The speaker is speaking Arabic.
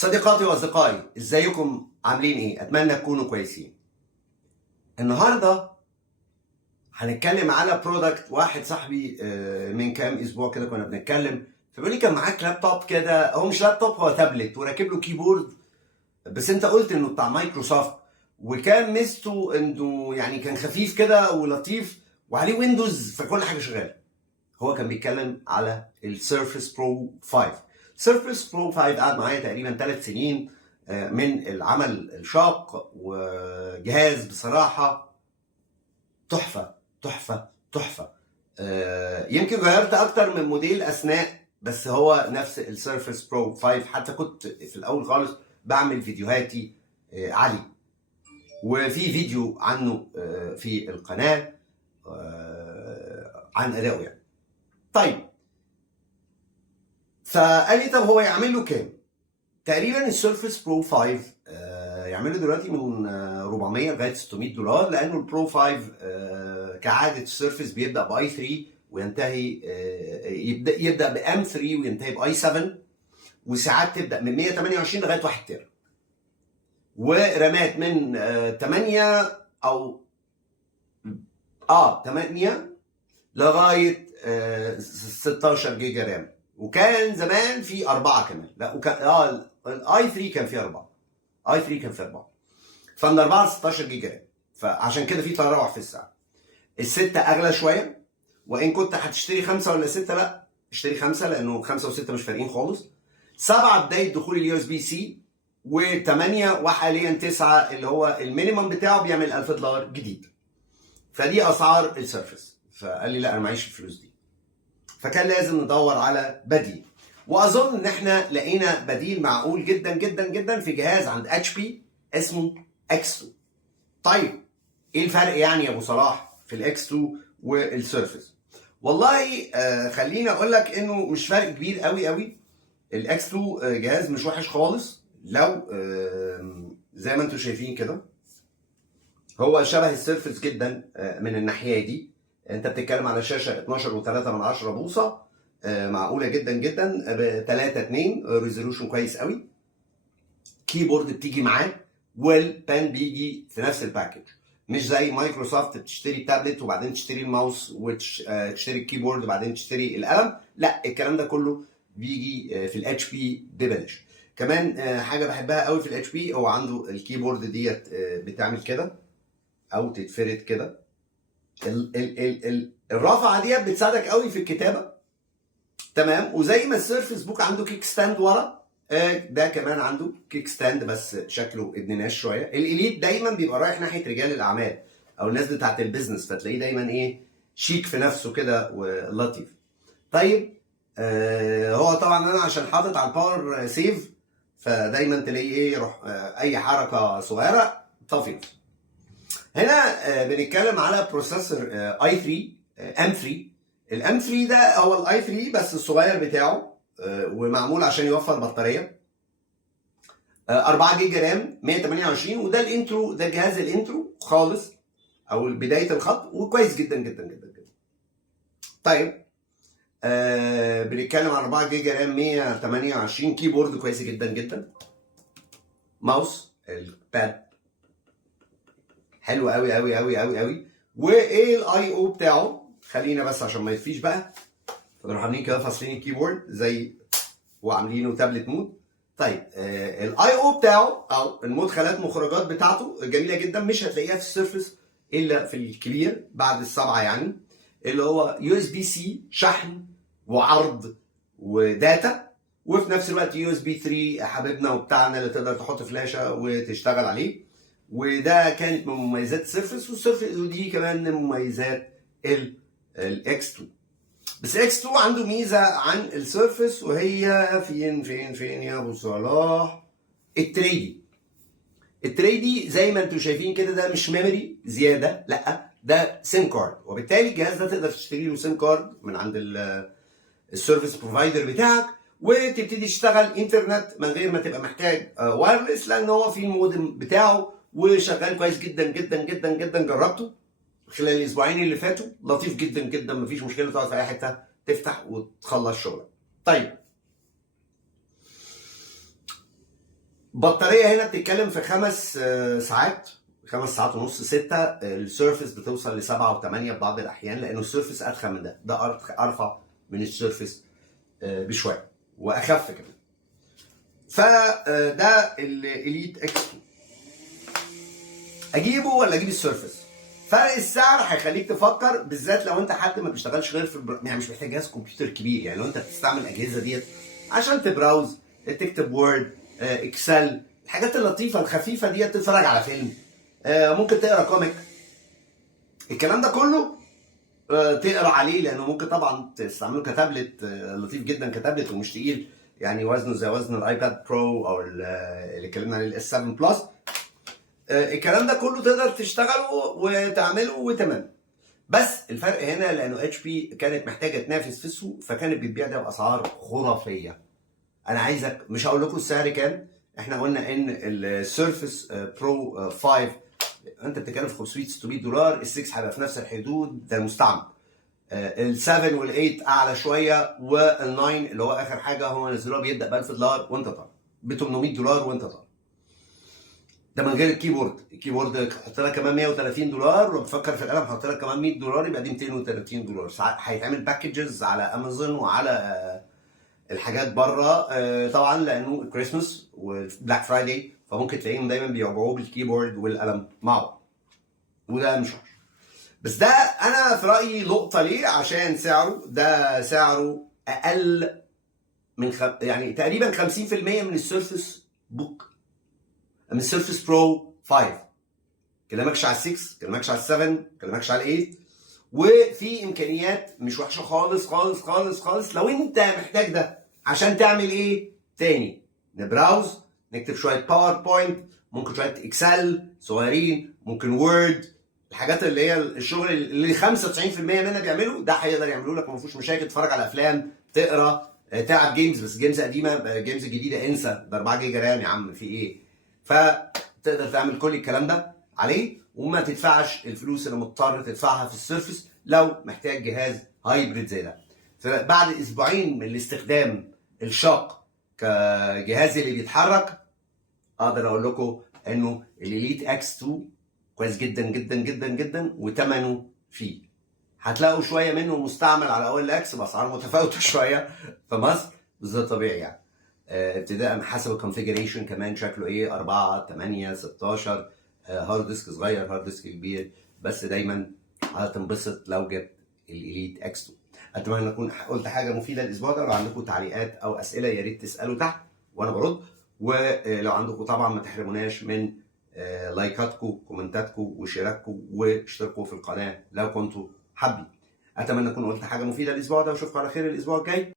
صديقاتي واصدقائي، ازيكم؟ عاملين ايه؟ اتمنى تكونوا كويسين. النهارده هنتكلم على برودكت. واحد صاحبي من كام اسبوع كده كنا بنتكلم، فبيقول لي كان معاك لابتوب كده، هو مش لابتوب، هو تابلت وراكب له كيبورد، بس انت قلت انه بتاع مايكروسوفت، وكان ميزته انه يعني كان خفيف كده ولطيف وعليه ويندوز فكل حاجه شغاله. هو كان بيتكلم على السيرفس برو 5. سيرفس برو 5 قعد معايا تقريبا 3 سنين من العمل الشاق، وجهاز بصراحة تحفة تحفة تحفة. يمكن غيرت أكتر من موديل أثناء، بس هو نفس السيرفس برو 5. حتى كنت في الأول خالص بعمل فيديوهاتي عليه، وفي فيديو عنه في القناة عن أدائه يعني. طيب، فقال لي طب هو يعمل له كام؟ تقريبا السيرفس برو 5 يعمل له دلوقتي من 400 لغايه $600، لانه البرو 5 كعاده السيرفس بيبدا باي 3 وينتهي يبدا بام 3 وينتهي باي 7، وساعات تبدا من 128 لغايه 1 تيرا، ورامات من 8 او 8 لغايه 16 جيجا رام. وكان زمان في 4 كمان، لا وكان الاي 3 كان فيه 4. اي 3 كان فيه 4، فمن 4 ل 16 جيجا رام، فعشان كده في تراوح في السعر. الستة اغلى شويه، وان كنت هتشتري 5 ولا 6، لا اشتري 5 لانه 5 و6 مش فارقين خالص. 7 بدايه دخول اليو اس بي سي، و8 وحاليا 9 اللي هو المينيمم بتاعه بيعمل $1000 جديد. فدي اسعار السيرفس. فقال لي لا انا معيش الفلوس دي، فكان لازم ندور على بديل. واظن ان احنا لقينا بديل معقول جدا جدا جدا في جهاز عند اتش بي اسمه اكس 2. طيب ايه الفرق يعني يا ابو صلاح في الاكس 2 والسيرفس؟ والله خليني اقول لك انه مش فرق كبير قوي قوي. الاكس 2 جهاز مش وحش خالص، لو زي ما انتم شايفين كده هو شبه السيرفس جدا من الناحيه دي. انت بتتكلم على شاشه 12.3 بوصه، معقوله جدا جدا، ب 3.2 ريزولوشن كويس قوي. كيبورد بتيجي معاه، والبان بيجي في نفس الباكج، مش زي مايكروسوفت بتشتري تابلت وبعدين تشتري الماوس وتشتري الكيبورد وبعدين تشتري القلم. لا، الكلام ده كله بيجي في الاتش بي ببلاش. كمان حاجه بحبها قوي في الاتش بي، هو عنده الكيبورد ديت بتعمل كده او تتفرد كده. الرافعه ديت بتساعدك قوي في الكتابه، تمام. وزي ما السيرفس بوك عنده كيك ستاند ورا، ده كمان عنده كيك ستاند بس شكله ابن ناس شويه. الاليت دايما بيبقى رايح ناحيه رجال الاعمال او الناس بتاعت البيزنس، فتلاقيه دايما ايه، شيك في نفسه كده ولطيف. طيب هو طبعا انا عشان حاطط على الباور سيف، فدايما تلاقيه ايه، يروح اي حركه صغيره طافي نفسه. هنا بنتكلم على بروسيسور اي 3 ام 3. الام 3 ده هو الاي 3 بس الصغير بتاعه، ومعمول عشان يوفر بطاريه. 4 جيجا رام 128، وده الانترو، ده جهاز الانترو خالص او بدايه الخط، وكويس جدا جدا جدا جدا. طيب بنتكلم عن 4 جيجا رام 128، كيبورد كويس جدا جدا، ماوس الباد حلو قوي قوي قوي قوي قوي. وايه الاي او بتاعه؟ خلينا بس عشان ما يطفيش بقى، فنروح عاملين كده فاصلين الكيبورد زي وعاملينه تابلت مود. طيب الاي او بتاعه او المدخلات مخرجات بتاعته جميله جدا، مش هتلاقيها في السيرفس الا في الكبير بعد السبعه يعني، اللي هو يو اس بي سي، شحن وعرض وداتا، وفي نفس الوقت يو اس بي 3 حبيبنا وبتاعنا اللي تقدر تحط فلاشه وتشتغل عليه. وده كانت من مميزات السيرفس، والسيرفس ودي كمان من مميزات الاكس 2. بس اكس 2 عنده ميزه عن السيرفس، وهي فين يا ابو صلاح؟ التريدي زي ما انتم شايفين كده، ده مش ميموري زياده، لا ده سيم كارد. وبالتالي الجهاز ده تقدر تشتري له سيم كارد من عند السيرفيس بروفايدر بتاعك، وتبتدي تشتغل انترنت من غير ما تبقى محتاج وايرلس، لان هو في المودم بتاعه وشغال كويس جدا جدا جدا جدا. جربته خلال الاسبوعين اللي فاتوا، لطيف جدا جدا، مفيش مشكله، تقعد في اي حته تفتح وتخلص شغلك. طيب بطاريه هنا بتتكلم في 5 ساعات، 5 ساعات ونص، 6. السيرفس بتوصل ل7 و8 في بعض الاحيان، لانه السيرفس ادخن من ده ارفع من السيرفس بشويه واخف كمان. فده الاليت اكس 2. اجيبه ولا اجيب السيرفس؟ فرق السعر هيخليك تفكر، بالذات لو انت حد ما بيشتغلش غير في يعني مش محتاج جهاز كمبيوتر كبير. يعني لو انت بتستعمل الاجهزه ديت عشان تبراوز، تكتب وورد، اكسل، الحاجات اللطيفه الخفيفه ديت، تتفرج على فيلم، ممكن تقرا كوميك، الكلام ده كله تقرا عليه، لانه ممكن طبعا تستعمله كتابلت، لطيف جدا كتابلت ومش تقيل، يعني وزنه زي وزن الايباد برو او اللي اتكلمنا عليه الاس 7 بلس. الكلام ده كله تقدر تشتغله وتعمله وتمام. بس الفرق هنا لانه اتش بي كانت محتاجه تنافس في السوق، فكانت بتبيع ده باسعار خرافيه. انا عايزك، مش هقول لكم السعر كام، احنا قلنا ان السيرفس برو 5 انت بتتكلم في 500 $600، ال6 هيبقى في نفس الحدود، ده المستعمل. ال7 وال8 اعلى شويه، وال9 اللي هو اخر حاجه هو نزلوها بيبدا ب $1000 وانت طالع، ب $800 وانت طالع. ده من غير الكيبورد. الكيبورد حط لها كمان $130، ولو بتفكر في القلم حط لها كمان $100، يبقى دي $230. ساعات هيتعمل باكجز على امازون وعلى الحاجات بره، طبعا لانه الكريسماس والبلاك فرايداي، فممكن تلاقيهم دايما بيبيعوه بالكيبورد والقلم مع بعض، وده مش وحش. بس ده انا في رايي لقطه ليه، عشان سعره اقل من يعني تقريبا 50% من السيرفس بوك، من السيرفس برو 5. كلامكش على ال6، كلامكش على ال7، كلامكش على ال8، وفي امكانيات مش وحشه خالص خالص خالص خالص. لو انت محتاج ده عشان تعمل ايه تاني؟ نبراوز، نكتب شويه باوربوينت، ممكن شويه اكسل صغيرين، ممكن وورد، الحاجات اللي هي الشغل اللي 95% منها بيعمله ده هيقدر يعمله لك، ما فيهوش مشاكل. تتفرج على افلام، تقرا، تلعب جيمز، بس جيمز قديمه، جيمز جديده انسى، ده 4 جيجا رام يا عم، في ايه؟ فتقدر تعمل كل الكلام ده عليه، وما تدفعش الفلوس اللي مضطر تدفعها في السيرفس لو محتاج جهاز هايبريد زي ده. فبعد اسبوعين من الاستخدام الشاق كجهاز اللي بيتحرك، اقدر اقول لكم انه الاليت اكس 2 كويس جدا جدا جدا جدا، وثمنه فيه. هتلاقوا شويه منه مستعمل على اول اكس باسعار متفاوته شويه في مصر، بس ده طبيعي يعني. ابتداء من حسب الكونفيجريشن كمان شكله ايه، 4 8 16، هارد ديسك صغير، هارد ديسك كبير، بس دايما هتنبسط لو جبت الاليت اكس 2. اتمنى اكون قلت حاجه مفيده الاسبوع ده. لو عندكم تعليقات او اسئله يا ريت تسالوا تحت وانا برد. ولو عندكم طبعا ما تحرموناش من لايكاتكم، كومنتاتكم، وشيراتكم، واشتركوا في القناه لو كنتوا حابين. اتمنى اكون قلت حاجه مفيده الاسبوع ده، واشوفكم على خير الاسبوع الجاي.